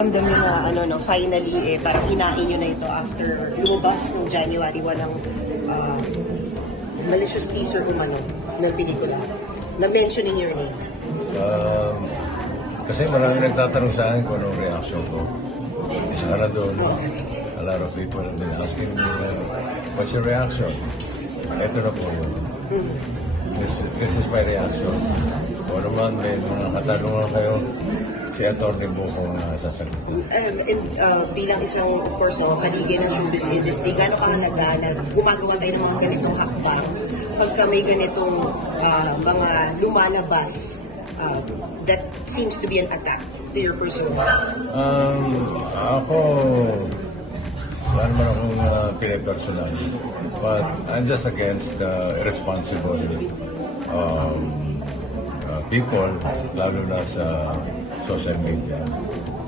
Ramdam nyo na finally parang hinain nyo na ito after lumabas ng January 1 ng malicious teaser umano ng pelikula. Na-mention in your name. Kasi marami nagtatanong sa akin kung anong reaction ko. Isa ka na doon. A lot of people have been asking me, what's your reaction? Ito na po yun. This is my reaction. Kung naman may mga katanungan kayo, si Atty. Buko na sasagutin. And bilang isang, of course, kaligay ng showbiz industry, gano'n kahalaga na gumagawa tayo ng mga ganitong hakbang pagka may ganitong mga lumalabas that seems to be an attack to your person? Ako, wala naman akong pinipersonal. But I'm just against the irresponsible people, lalo na sa social media.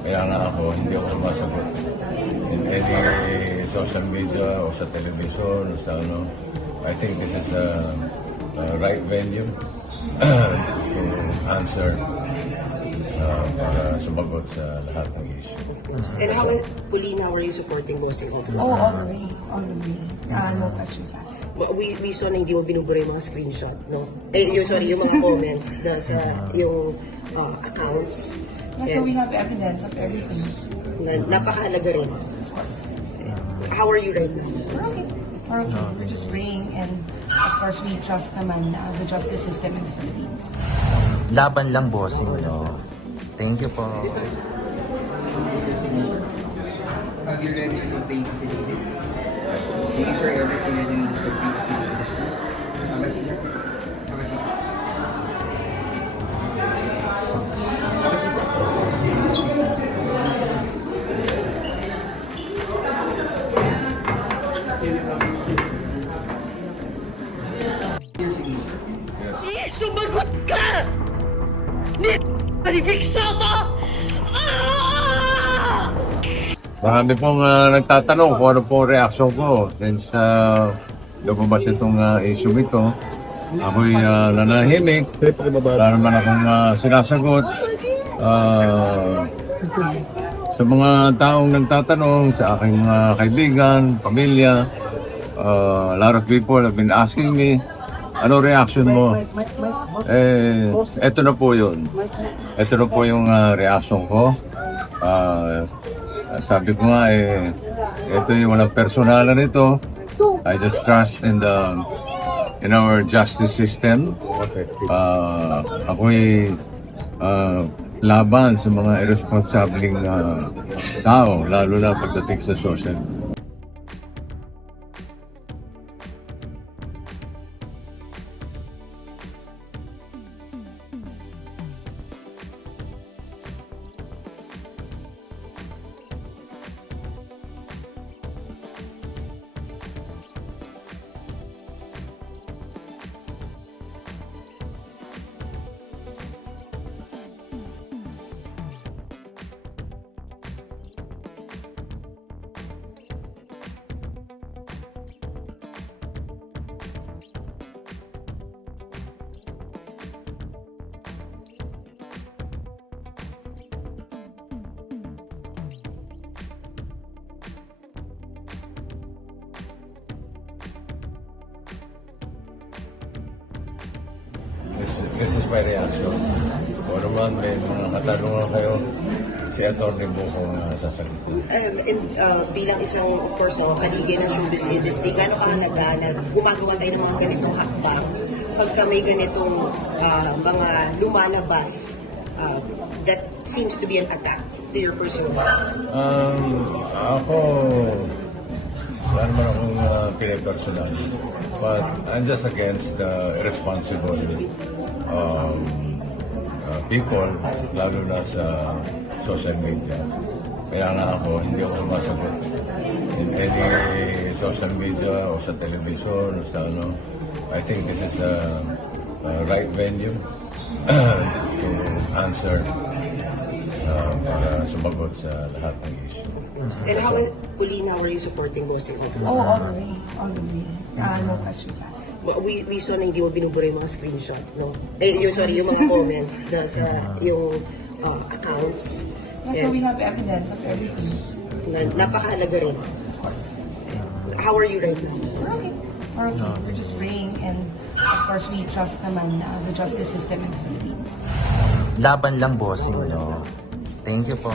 Kaya nga ako, hindi ako sumasagot in any social media o sa television o sa ano. I think this is the right venue to answer para sumagot sa lahat ng issue. And Paulina, how are you supporting Bossing Off? Oh, all the way. All the way. No questions asked. We saw na hindi mo binubura yung mga screenshot, no? Yung mga comments sa yung accounts. Yeah, so we have evidence of everything. Napakahalaga rin. Of course. How are you right now? We're okay. We're okay. We're just praying, and of course we trust naman the justice system in the Philippines. Laban lang, bossing, no? Thank you po. Have you ready to pay the Philippines? These are everything that you need to compete with the system. Makasih, sir. Makasih. Makasih. Sumagot ka! Nalibigsa ka! Marami pong nagtatanong kung ano pong reaction ko since lumabas itong issue ito. Ako'y nanahimik. Wala naman akong sinasagot. Sa mga taong nagtatanong, sa aking mga kaibigan, pamilya, a lot of people have been asking me, ano reaction mo? Ito na po yun. Ito na po yung reaction ko. Sabi ko nga, ito yung walang personalan nito. I just trust in our justice system. Ako'y laban sa mga irresponsibleng tao, lalo na pagdating sa social. This is my reaction. Kung naman may mga katanungan kayo, si Atty. Buko na sasagutin. And bilang isang, of course, kaligay ng showbiz industry, gano'n kahalaga na gumagawa tayo ng mga ganitong hakbang pagka may ganitong mga lumalabas that seems to be an attack to your person? Ako, wala naman akong pinipersonal. But I'm just against the irresponsible people, lalo na sa social media. Kaya nga ako, hindi ako sumasagot in any social media o sa television o sa ano. I think this is the right venue to answer para sumagot sa lahat ng issue. And Paulina, how are you supporting Bossing Off? Oh, all the way. All the way. No questions asked. We saw na hindi mo binubura yung mga screenshot, no? Yung mga comments sa yung accounts. Yeah, so we have evidence of everything, Napakahalaga rin. of course. How are you right now? We're okay. We're okay. We're just praying, and of course we trust naman the justice system in the Philippines. Laban lang, bossing, no? Thank you po.